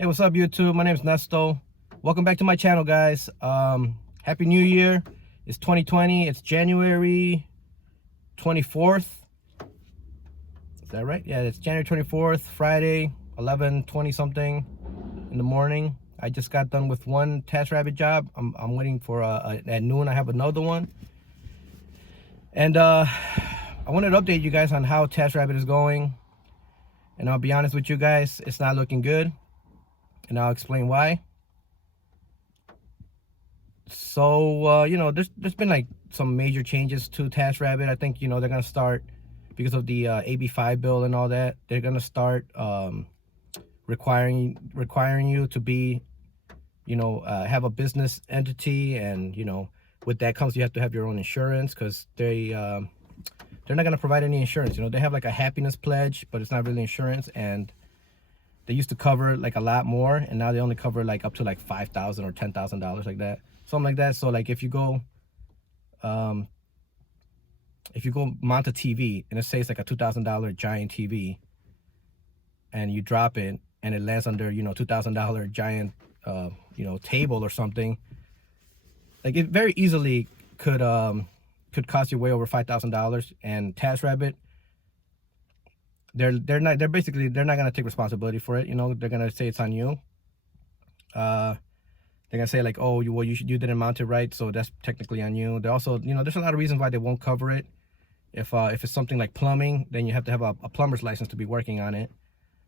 Hey, what's up, YouTube? My name is Nesto. Welcome back to my channel, guys. Happy New Year. It's 2020. It's January 24th. Is that right? Yeah, it's January 24th, Friday, 11:20 something in the morning. I just got done with one Taskrabbit job. I'm waiting for at noon. I have another one. And I wanted to update you guys on how Taskrabbit is going. And I'll be honest with you guys, it's not looking good. And I'll explain why. So you know, there's been like some major changes to Taskrabbit. I think, you know, they're gonna start, because of the AB5 bill and all that, they're gonna start requiring you to be, you know, have a business entity, and you know, with that comes you have to have your own insurance, because they're not gonna provide any insurance. You know, they have like a happiness pledge, but it's not really insurance, and they used to cover like a lot more, and now they only cover like up to like $5,000 or $10,000, like that, something like that. So like if you go mount a TV, and it says like a $2,000 giant TV, and you drop it and it lands under, you know, $2,000 giant you know, table or something, like it very easily could cost you way over $5,000. And Taskrabbit, they're not gonna take responsibility for it. You know, they're gonna say it's on you. They're gonna say like, oh, you didn't mount it right, so that's technically on you. They also, you know, there's a lot of reasons why they won't cover it. If it's something like plumbing, then you have to have a plumber's license to be working on it.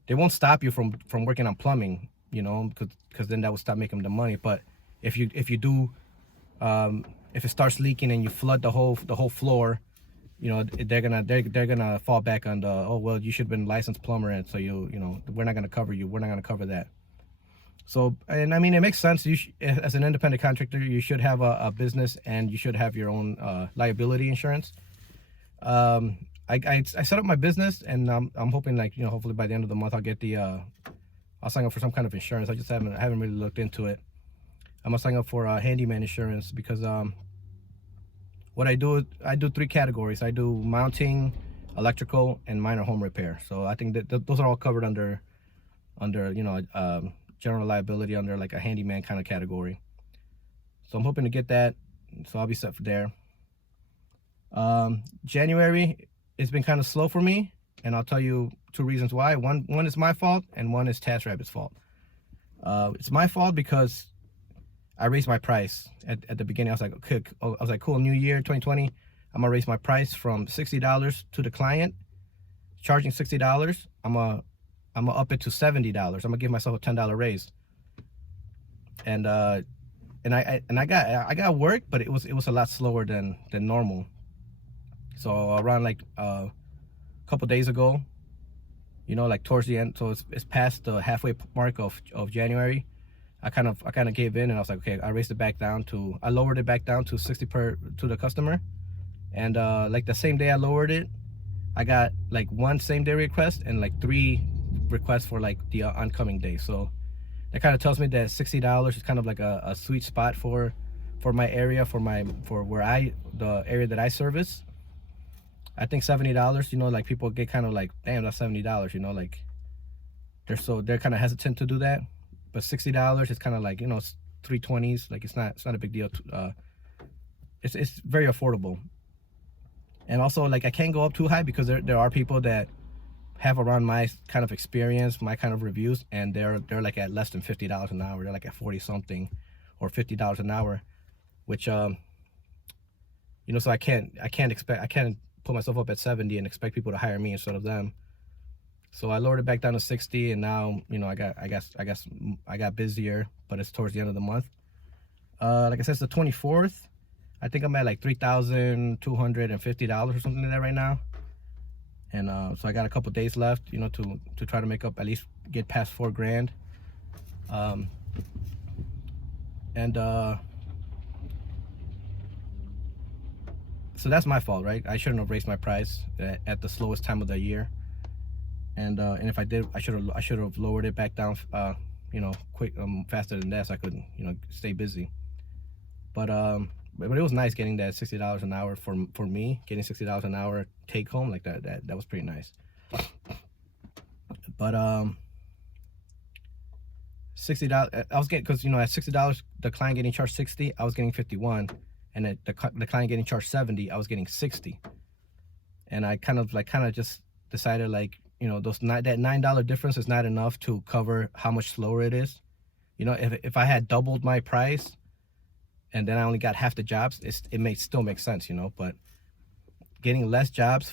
They won't stop you from working on plumbing, you know, because then that would stop making the money. But if you do, if it starts leaking and you flood the whole floor, you know, they're gonna fall back on the, oh well, you should have been a licensed plumber, and so you know, we're not gonna cover you. We're not gonna cover that. So, and I mean, it makes sense. As an independent contractor, you should have a business, and you should have your own liability insurance. I set up my business, and I'm hoping, like, you know, hopefully by the end of the month I'll get the I'll sign up for some kind of insurance. I haven't really looked into it. I'm gonna sign up for handyman insurance, because what I do 3 categories. I do mounting, electrical, and minor home repair. So I think that those are all covered under you know, general liability, under like a handyman kind of category. So I'm hoping to get that, so I'll be set for there. January, it's been kind of slow for me, and I'll tell you 2 reasons why. One is my fault, and one is Taskrabbit's fault. It's my fault because I raised my price at the beginning. I was like, cool, new year 2020, I'm gonna raise my price from $60 to the client, charging $60. I'm gonna up it to $70. I'm gonna give myself a $10 raise. And I got work, but it was a lot slower than normal. So around like a couple days ago, you know, like towards the end, so it's past the halfway mark of January, I kind of gave in, and I was like, okay, I lowered it back down to 60 to the customer. And like the same day I lowered it, I got like 1 same-day request and like 3 requests for like the oncoming day. So that kind of tells me that $60 is kind of like a sweet spot for my area, for the area that I service. I think $70, you know, like people get kind of like, damn, that's $70, you know, like they're kind of hesitant to do that. But $60 is kind of like, you know, it's 320s, like it's not a big deal. It's very affordable. And also, like, I can't go up too high, because there are people that have around my kind of experience, my kind of reviews, and they're like at less than $50 an hour. They're like at 40 something or $50 an hour, which you know, so I can't put myself up at 70 and expect people to hire me instead of them. So I lowered it back down to 60, and now, you know, I got busier, but it's towards the end of the month. Like I said, it's the 24th. I think I'm at like $3,250 or something like that right now. And so I got a couple days left, you know, to try to make up, at least get past $4 grand. So that's my fault, right? I shouldn't have raised my price at the slowest time of the year. And if I did, I should have lowered it back down, you know, faster than that, so I could, you know, stay busy. But it was nice getting that $60 an hour for me. Getting $60 an hour take home like that was pretty nice. But $60. I was getting, because at $60 the client getting charged 60, I was getting 51, and the client getting charged 70, I was getting 60. And I kind of just decided, like, that $9 difference is not enough to cover how much slower it is. If I had doubled my price and then I only got half the jobs, it may still make sense, but getting less jobs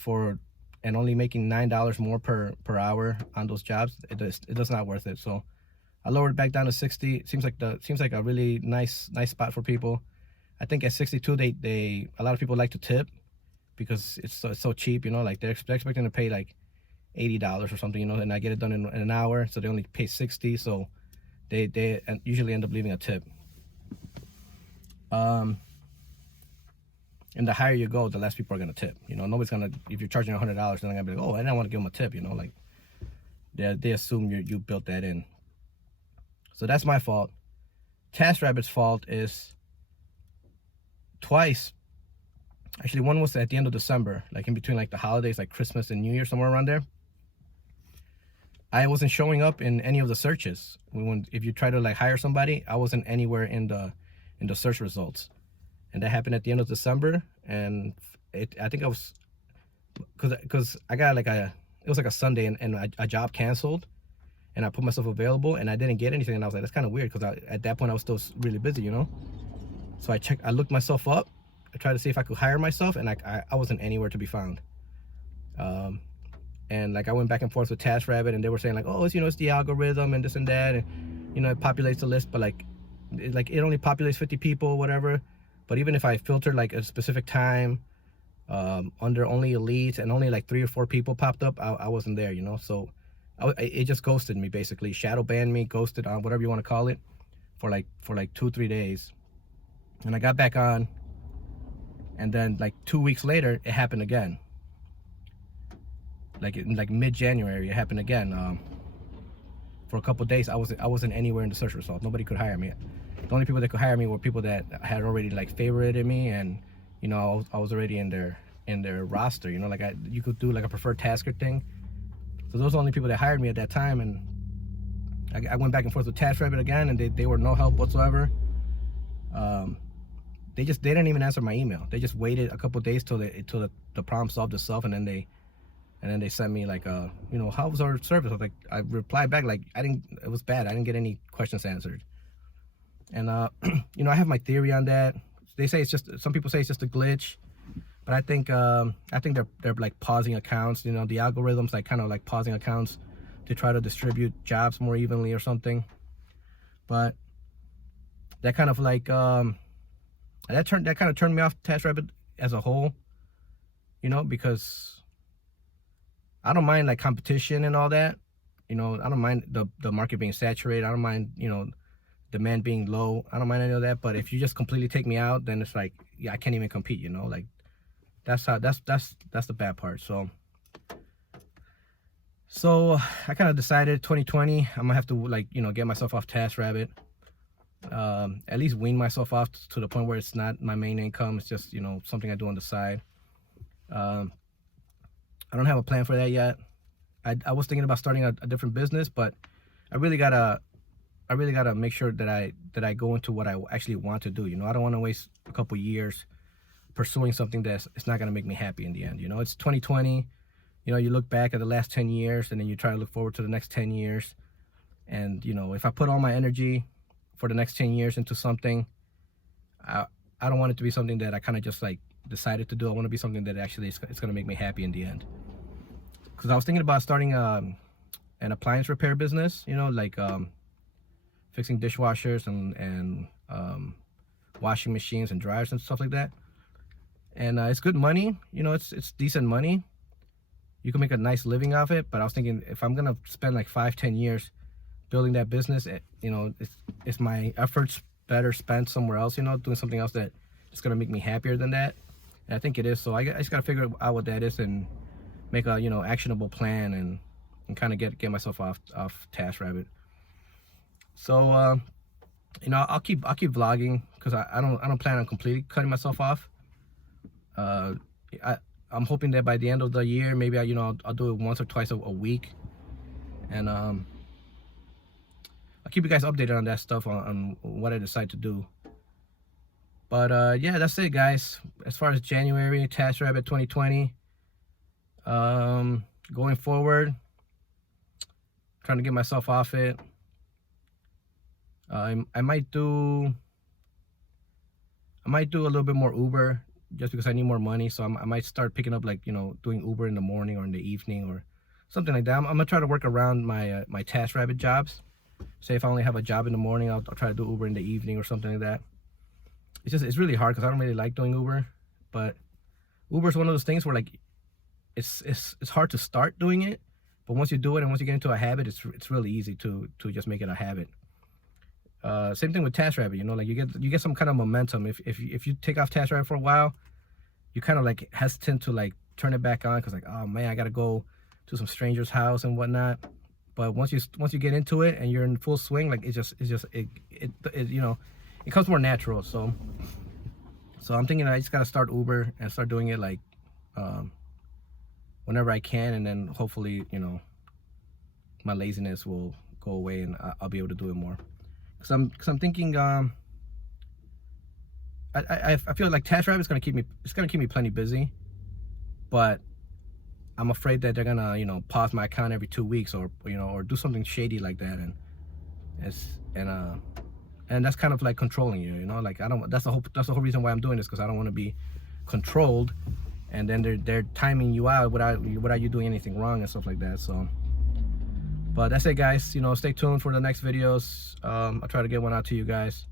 and only making $9 more per hour on those jobs, it does not worth it. So I lowered it back down to 60. It seems like a really nice spot for people. I think at 62, a lot of people like to tip because it's so cheap. Like they're expecting to pay like $80 or something. And I get it done in an hour, so they only pay 60. So they usually end up leaving a tip. And the higher you go, the less people are gonna tip. Nobody's gonna, if you're charging $100, they're not gonna be like, oh, I didn't want to give them a tip. Like they assume you built that in. So that's my fault. Taskrabbit's fault is twice. Actually, one was at the end of December, like in between like the holidays, like Christmas and New Year, somewhere around there. I wasn't showing up in any of the searches. If you try to like hire somebody, I wasn't anywhere in the search results. And that happened at the end of December. And I think I was, because I got like it was like a Sunday, and a job canceled, and I put myself available, and I didn't get anything. And I was like, that's kind of weird, because at that point I was still really busy, So I looked myself up. I tried to see if I could hire myself, and I wasn't anywhere to be found. And like I went back and forth with Taskrabbit, and they were saying like, oh, it's the algorithm and this and that, and it populates the list, but like it only populates 50 people, whatever. But even if I filtered like a specific time, under only elites, and only like 3 or 4 people popped up, I wasn't there, So it just ghosted me, basically. Shadow banned me, ghosted, on whatever you want to call it, for like 2-3 days. And I got back on, and then like 2 weeks later, it happened again. Like in mid-January, it happened again. For a couple days, I wasn't anywhere in the search results. Nobody could hire me. The only people that could hire me were people that had already like favorited me, and I was already in their roster. Like you could do like a preferred tasker thing. So those are the only people that hired me at that time. And I went back and forth with Taskrabbit again, and they were no help whatsoever. They didn't even answer my email. They just waited a couple days till the problem solved itself, and then they sent me like how was our service? I replied back like it was bad. I didn't get any questions answered. And I have my theory on that. They say some people say it's just a glitch, but I think they're like pausing accounts. The algorithms like kind of like pausing accounts to try to distribute jobs more evenly or something. But that kind of like that kind of turned me off Taskrabbit as a whole, because I don't mind like competition and all that. I don't mind the market being saturated. I don't mind demand being low. I don't mind any of that. But if you just completely take me out, then it's like, yeah, I can't even compete. Like that's the bad part. So I kind of decided 2020 I'm gonna have to like get myself off Taskrabbit. At least wean myself off to the point where it's not my main income. It's just something I do on the side. I don't have a plan for that yet. I was thinking about starting a different business, but I really gotta make sure that I go into what I actually want to do. I don't want to waste a couple years pursuing something that's not gonna make me happy in the end. It's 2020. You look back at the last 10 years, and then you try to look forward to the next 10 years. And if I put all my energy for the next 10 years into something, I don't want it to be something that I kind of just like decided to do. I want to be something that actually it's going to make me happy in the end. Because I was thinking about starting an appliance repair business, like fixing dishwashers and washing machines and dryers and stuff like that. And it's good money, it's decent money. You can make a nice living off it. But I was thinking, if I'm gonna spend like 5-10 years building that business, it's my efforts better spent somewhere else, doing something else that is gonna make me happier than that. And I think it is. So I just gotta figure out what that is and make a actionable plan and kind of get myself off Taskrabbit. So I'll keep vlogging, because I don't plan on completely cutting myself off. I'm hoping that by the end of the year, maybe I'll do it once or twice a week. And I'll keep you guys updated on that stuff, on what I decide to do. But yeah, that's it, guys. As far as January, Taskrabbit 2020. Going forward, trying to get myself off it. I might do a little bit more Uber, just because I need more money. So I might start picking up, like, you know, doing Uber in the morning or in the evening or something like that. I'm gonna try to work around my my Taskrabbit jobs. Say if I only have a job in the morning, I'll try to do Uber in the evening or something like that. It's really hard because I don't really like doing Uber, but Uber is one of those things where, like, it's hard to start doing it, but once you do it and once you get into a habit, it's really easy to just make it a habit. Same thing with Taskrabbit, you know, like you get some kind of momentum. If you take off Taskrabbit for a while, you kind of like hesitant to like turn it back on because, like, oh man, I gotta go to some stranger's house and whatnot. But once you get into it and you're in full swing, like, it you know, it comes more natural. So I'm thinking I just gotta start Uber and start doing it, like, whenever I can, and then hopefully, you know, my laziness will go away and I'll be able to do it more. Cause I'm thinking, I feel like Taskrabbit is gonna keep me plenty busy, but I'm afraid that they're gonna, you know, pause my account every 2 weeks, or, you know, or do something shady like that, and that's kind of like controlling you, you know. Like, that's the whole reason why I'm doing this, because I don't want to be controlled, and then they're timing you out without you doing anything wrong and stuff like that. So, but that's it, guys. You know, stay tuned for the next videos. I'll try to get one out to you guys.